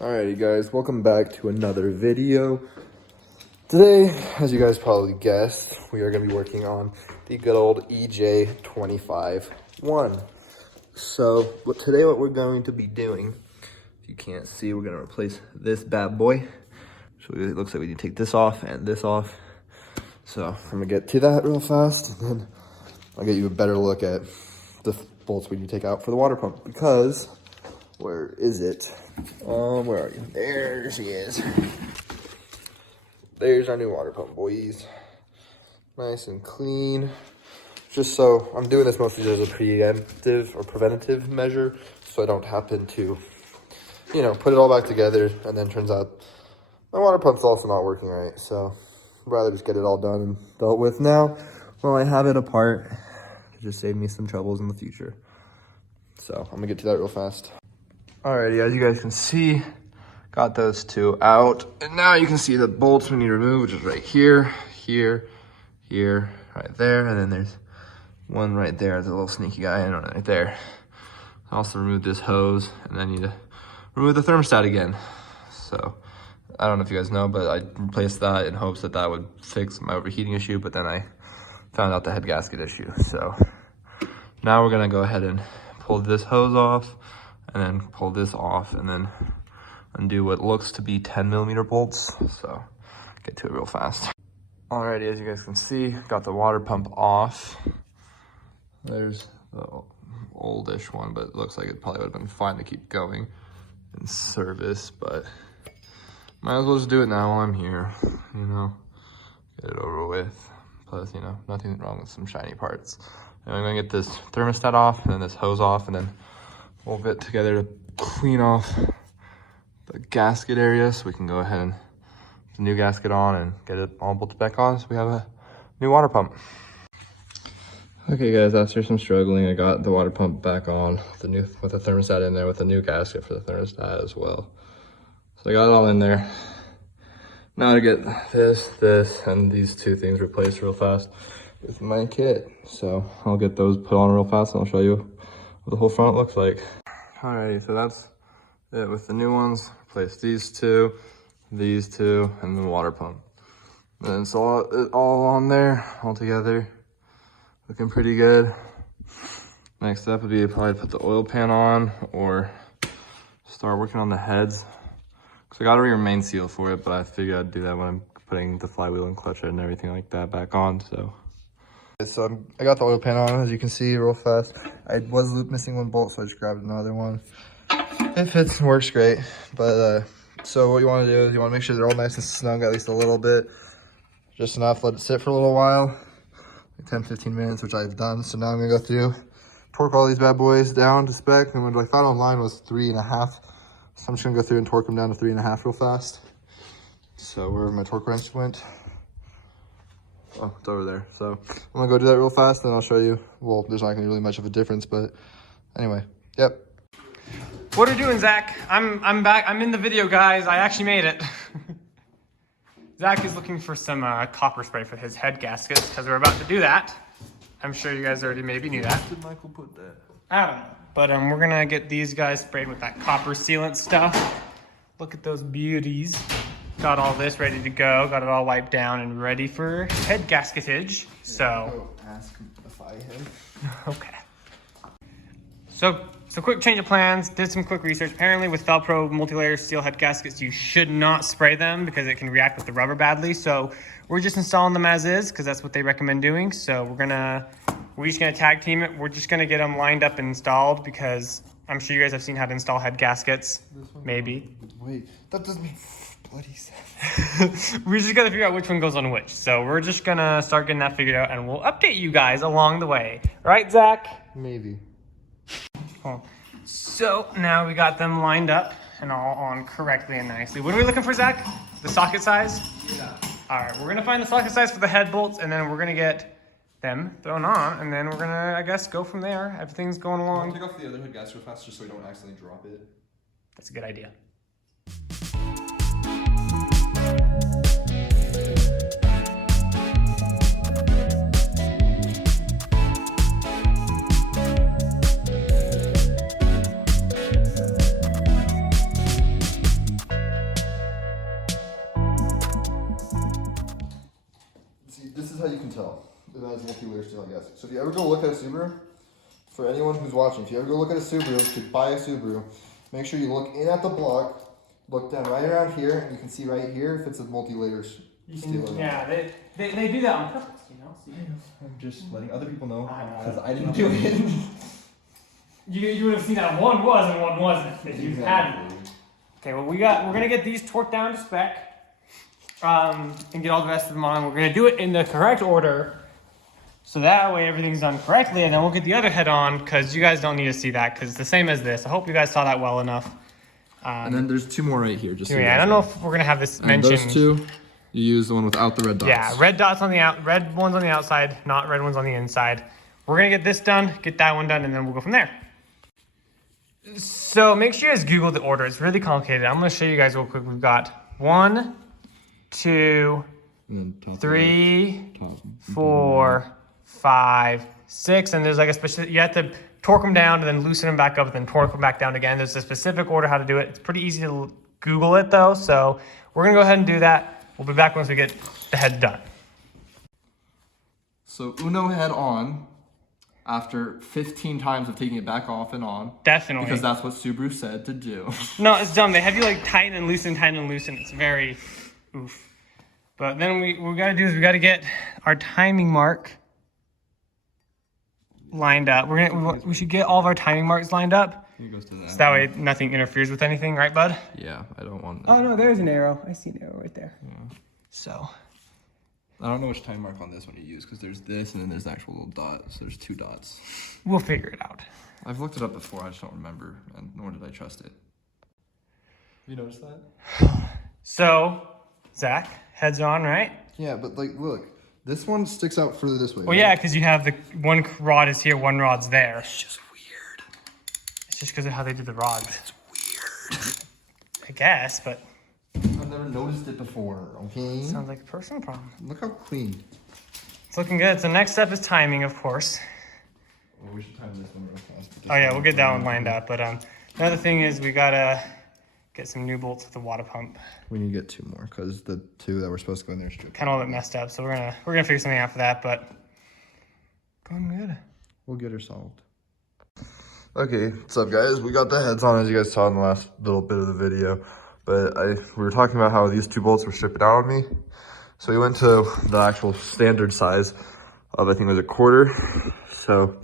Alrighty guys, welcome back to another video. Today, as you guys probably guessed, we are going to be working on the good old EJ25-1. So, today what we're going to be doing, if you can't see, we're going to replace this bad boy. So it looks like we need to take this off and this off. So I'm going to get to that real fast, and then I'll get you a better look at the bolts we need to take out for the water pump, because where is it? Where are you? There she is. There's our new water pump, boys. Nice and clean. Just so, I'm doing this mostly as a preemptive or preventative measure, so I don't happen to, you know, put it all back together and then turns out my water pump's also not working right. So I'd rather just get it all done and dealt with now while I have it apart to just save me some troubles in the future. So I'm gonna get to that real fast. Alrighty, as you guys can see, got those two out. And now you can see the bolts we need to remove, which is right here, here, right there. And then there's one right there, the little sneaky guy, and right there. I also removed this hose, and then need to remove the thermostat again. So, I don't know if you guys know, but I replaced that in hopes that that would fix my overheating issue, but then I found out the head gasket issue. So, now we're gonna go ahead and pull this hose off, and then pull this off, and then undo what looks to be 10mm bolts. So get to it real fast. Alrighty, as you guys can see, got the water pump off. There's the oldish one, but it looks like it probably would have been fine to keep going in service, but might as well just do it now while I'm here, you know, get it over with. Plus, you know, nothing wrong with some shiny parts. And I'm gonna get this thermostat off, and then this hose off, and then we'll get together to clean off the gasket area so we can go ahead and put the new gasket on and get it all bolted back on so we have a new water pump. Okay guys, after some struggling, I got the water pump back on with the thermostat in there, with the new gasket for the thermostat as well. So I got it all in there. Now to get this, and these two things replaced real fast with my kit. So I'll get those put on real fast and I'll show you what the whole front looks like. Alrighty, so that's it with the new ones. Replace these two, and the water pump. And it's all on there, all together. Looking pretty good. Next step would be probably put the oil pan on or start working on the heads. Cause I got a rear main seal for it, but I figured I'd do that when I'm putting the flywheel and clutch head and everything like that back on, so. So I got the oil pan on, as you can see, real fast. I was missing one bolt, so I just grabbed another one. It fits and works great. But so what you want to do is you want to make sure they're all nice and snug, at least a little bit. Just enough, let it sit for a little while, like 10-15 minutes, which I've done. So now I'm gonna go through, torque all these bad boys down to spec. And what I found online was 3.5. So I'm just gonna go through and torque them down to 3.5 real fast. So where my torque wrench went. Oh, it's over there. So I'm gonna go do that real fast, then I'll show you. Well, there's not gonna be really much of a difference, but anyway, yep. What are you doing, Zach? I'm back. I'm in the video, guys. I actually made it. Zach is looking for some copper spray for his head gaskets because we're about to do that. I'm sure you guys already maybe knew that. Where did Michael put that? I don't know. But we're gonna get these guys sprayed with that copper sealant stuff. Look at those beauties. Got all this ready to go. Got it all wiped down and ready for head gasketage. So. Askify him. Okay. So quick change of plans. Did some quick research. Apparently with Velcro multi-layer steel head gaskets, you should not spray them because it can react with the rubber badly. So we're just installing them as is because that's what they recommend doing. So we're just gonna tag team it. We're just gonna get them lined up and installed because I'm sure you guys have seen how to install head gaskets. Maybe. Wait, that doesn't make bloody sense. We're just gonna figure out which one goes on which. So we're just gonna start getting that figured out and we'll update you guys along the way. Right, Zach? Maybe. Cool. So now we got them lined up and all on correctly and nicely. What are we looking for, Zach? The socket size? Yeah. All right, we're gonna find the socket size for the head bolts and then we're gonna get them thrown on and then we're gonna, I guess, go from there. Everything's going along. Take off the other head gasket real fast just so we don't accidentally drop it. That's a good idea. you can tell it has multi-layer steel gasket. So if you ever go look at a Subaru, for anyone who's watching, if you ever go look at a Subaru, to buy a Subaru, make sure you look in at the block, look down right around here, and you can see right here if it's a multi-layer steel or not. Yeah, they do that on purpose, you know? So I'm just letting other people know, because I didn't do it. You would have seen that one was and one wasn't if you had it. Okay, well we're gonna get these torqued down to spec. And get all the rest of them on. We're gonna do it in the correct order, so that way everything's done correctly, and then we'll get the other head on, because you guys don't need to see that, because it's the same as this. I hope you guys saw that well enough. And then there's two more right here. Just so yeah, I don't know if we're gonna have this mentioned. Those two, you use the one without the red dots. Yeah, red dots on the red ones on the outside, not red ones on the inside. We're gonna get this done, get that one done, and then we'll go from there. So make sure you guys Google the order. It's really complicated. I'm gonna show you guys real quick. We've got 1, 2, 3, 4, 5, 6, and there's like a specific, you have to torque them down and then loosen them back up and then torque them back down again. There's a specific order how to do it. It's pretty easy to Google it though, so we're gonna go ahead and do that. We'll be back once we get the head done. So Uno head on after 15 times of taking it back off and on. Definitely. Because that's what Subaru said to do. No, it's dumb. They have you like tighten and loosen, tighten and loosen. It's very oof. But then what we gotta do is we gotta get our timing mark lined up. We should get all of our timing marks lined up. It goes to that. So that way nothing interferes with anything, right, bud? Yeah, I don't want that. Oh no, there's an arrow. I see an arrow right there. Yeah. So I don't know which time mark on this one to use, because there's this and then there's the actual little dot. So there's 2 dots. we'll figure it out. I've looked it up before, I just don't remember, and nor did I trust it. Have you noticed that? So, Zach, heads on, right? Yeah, but like, look, this one sticks out further this way. Well, yeah, because you have the one rod is here, one rod's there. It's just weird. It's just because of how they do the rods. It's weird. I guess, but I've never noticed it before, okay? sounds like a personal problem. Look how clean. It's looking good. So next step is timing, of course. Well, we should time this one real fast. Oh yeah, we'll get that one lined up. But another thing is we gotta get some new bolts with the water pump. We need to get 2 more, because the 2 that were supposed to go in there are stripped. Kind of a bit messed up, so we're gonna figure something out for that. But going good. We'll get her solved. Okay, what's up, guys? We got the heads on, as you guys saw in the last little bit of the video. But we were talking about how these 2 bolts were stripping out on me. So we went to the actual standard size of, I think it was a 1/4. So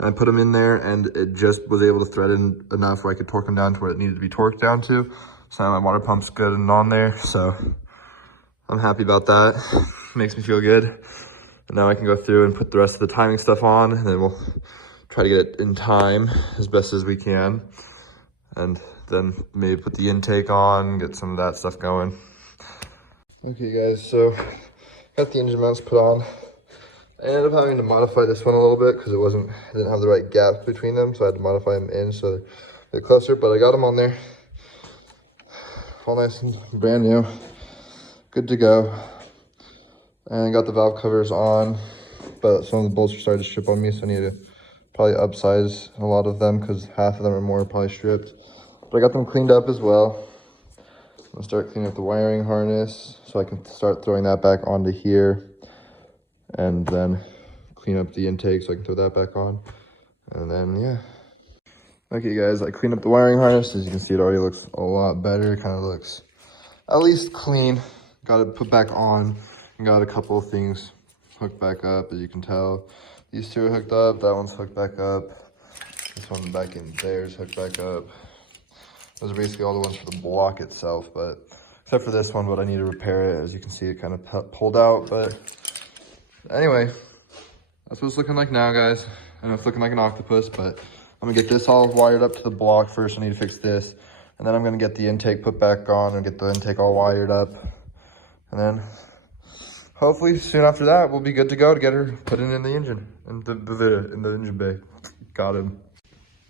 I put them in there, and it just was able to thread in enough where I could torque them down to where it needed to be torqued down to. So now my water pump's good and on there. So I'm happy about that. Makes me feel good. And now I can go through and put the rest of the timing stuff on, and then we'll try to get it in time as best as we can. And then maybe put the intake on, get some of that stuff going. Okay guys, so got the engine mounts put on. I ended up having to modify this one a little bit because it didn't have the right gap between them, so I had to modify them in so they're a bit closer, but I got them on there. All nice and brand new. Good to go. And got the valve covers on, but some of the bolts are starting to strip on me, so I need to probably upsize a lot of them because half of them or more are probably stripped. But I got them cleaned up as well. I'm gonna start cleaning up the wiring harness so I can start throwing that back onto here, and then clean up the intake so I can throw that back on. And then, yeah. Okay guys, I cleaned up the wiring harness. As you can see, it already looks a lot better. It kind of looks at least clean. Got it put back on, and got a couple of things hooked back up, as you can tell. These 2 are hooked up, that one's hooked back up. This one back in there is hooked back up. Those are basically all the ones for the block itself, but except for this one, but I need to repair it. As you can see, it kind of pulled out, but anyway, that's what it's looking like now, guys. I know it's looking like an octopus, but I'm gonna get this all wired up to the block first. I need to fix this, and then I'm gonna get the intake put back on and get the intake all wired up, and then hopefully soon after that, we'll be good to go to get her put in the engine, in the engine bay. Got him.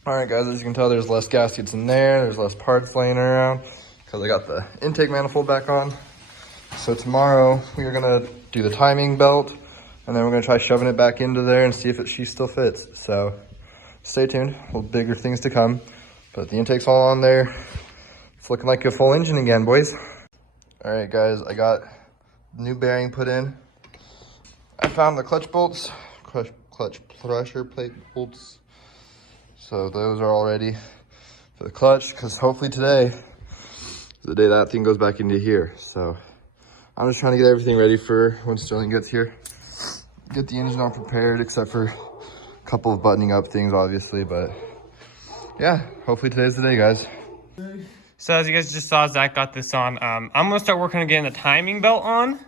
All right, guys, as you can tell, there's less gaskets in there. There's less parts laying around because I got the intake manifold back on. So tomorrow we're gonna do the timing belt, and then we're gonna try shoving it back into there and see if she still fits. So stay tuned, bigger things to come. But the intake's all on there. It's looking like a full engine again, boys. All right, guys, I got new bearing put in. I found the clutch bolts, clutch pressure plate bolts. So those are all ready for the clutch, because hopefully today is the day that thing goes back into here. So I'm just trying to get everything ready for when Sterling gets here. Get the engine all prepared, except for a couple of buttoning up things, obviously. But yeah, hopefully today's the day, guys. So as you guys just saw, Zach got this on. I'm gonna start working on getting the timing belt on.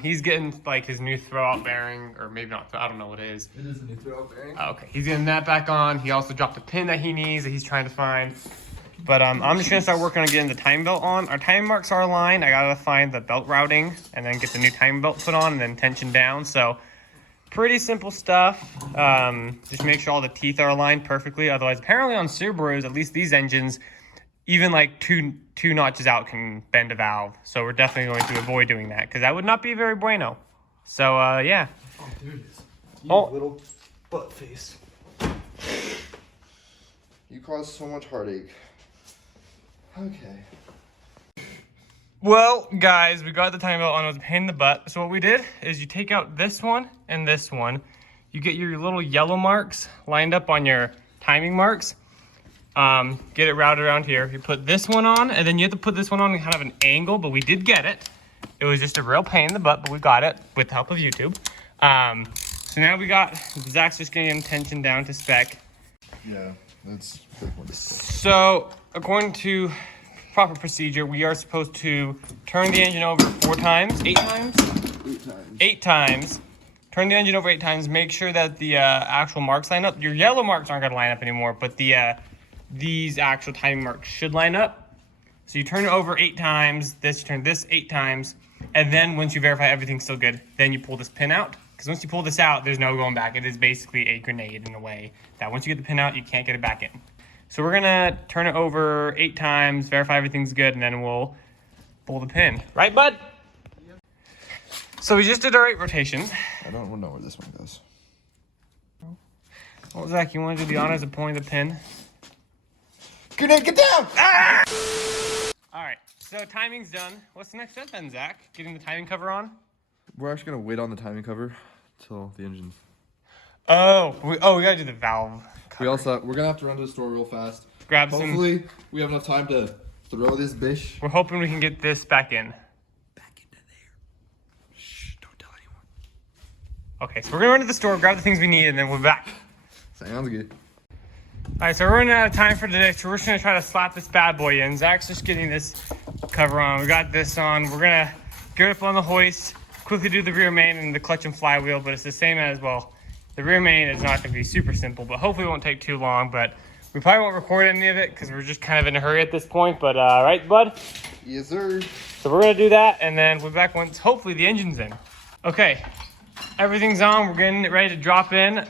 He's getting like his new throwout bearing, or maybe not, I don't know what it is. It is a new throwout bearing. Okay, he's getting that back on. He also dropped a pin that he needs that he's trying to find. But I'm just gonna start working on getting the timing belt on. Our timing marks are aligned. I gotta find the belt routing and then get the new timing belt put on and then tension down. So pretty simple stuff. Just make sure all the teeth are aligned perfectly. Otherwise, apparently on Subarus, at least these engines, even like two notches out can bend a valve. So we're definitely going to avoid doing that because that would not be very bueno. So yeah. Oh, there it is. You Oh, little butt face. You cause so much heartache. Okay. well, guys, we got the timing belt on. It was a pain in the butt. So what we did is you take out this one and this one. You get your little yellow marks lined up on your timing marks. Get it routed around here. You put this one on, and then you have to put this one on kind of an angle, but we did get it. It was just a real pain in the butt, but we got it with the help of YouTube. So now we got, Zach's just getting tension down to spec. Yeah, that's a big one. So according to proper procedure, we are supposed to turn the engine over 8 times. 8 times. Turn the engine over 8 times. Make sure that the actual marks line up. Your yellow marks aren't gonna line up anymore, but these actual timing marks should line up. So you turn it over 8 times. You turn this 8 times, and then once you verify everything's still good, then you pull this pin out. Because once you pull this out, there's no going back. It is basically a grenade in a way that once you get the pin out, you can't get it back in. So we're gonna turn it over 8 times, verify everything's good, and then we'll pull the pin. Right, bud? Yep. So we just did our 8 rotations. I don't know where this one goes. Well, Zach, you want to do the honors of pulling the pin? Grenade, get down! Ah! All right, so timing's done. What's the next step then, Zach? Getting the timing cover on? We're actually gonna wait on the timing cover till the engine's. Oh, we gotta do the valve cover. We're gonna have to run to the store real fast. Grab some. Hopefully, we have enough time to throw this bish. We're hoping we can get this back in. Back into there. Shh, don't tell anyone. Okay, so we're gonna run to the store, grab the things we need, and then we'll be back. Sounds good. All right, so we're running out of time for today, so we're just gonna try to slap this bad boy in. Zach's just getting this cover on. We got this on. We're gonna get up on the hoist, quickly do the rear main and the clutch and flywheel, but it's the same as, well, the rear main is not gonna be super simple, but hopefully it won't take too long, but we probably won't record any of it because we're just kind of in a hurry at this point, but right, bud? Yes, sir. So we're gonna do that, and then we'll be back once hopefully the engine's in. Okay, everything's on. We're getting it ready to drop in.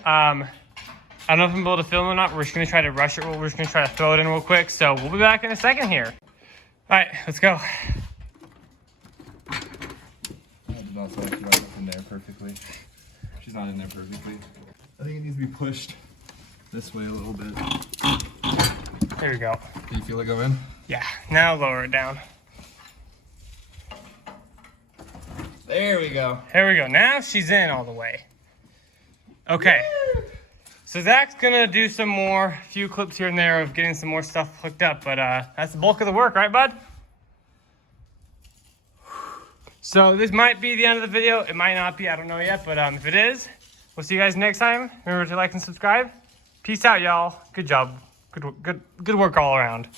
I don't know if I'm able to film it or not. We're just gonna try to rush it. We're just gonna try to throw it in real quick. So we'll be back in a second here. All right, let's go. I did not select right up in there perfectly. She's not in there perfectly. I think it needs to be pushed this way a little bit. There we go. Can you feel it go in? Yeah, now lower it down. There we go. There we go. Now she's in all the way. Okay. Woo! So Zach's gonna do some more, few clips here and there of getting some more stuff hooked up, but that's the bulk of the work, right, bud? So this might be the end of the video. It might not be, I don't know yet, but if it is, we'll see you guys next time. Remember to like and subscribe. Peace out, y'all. Good job. Good work all around.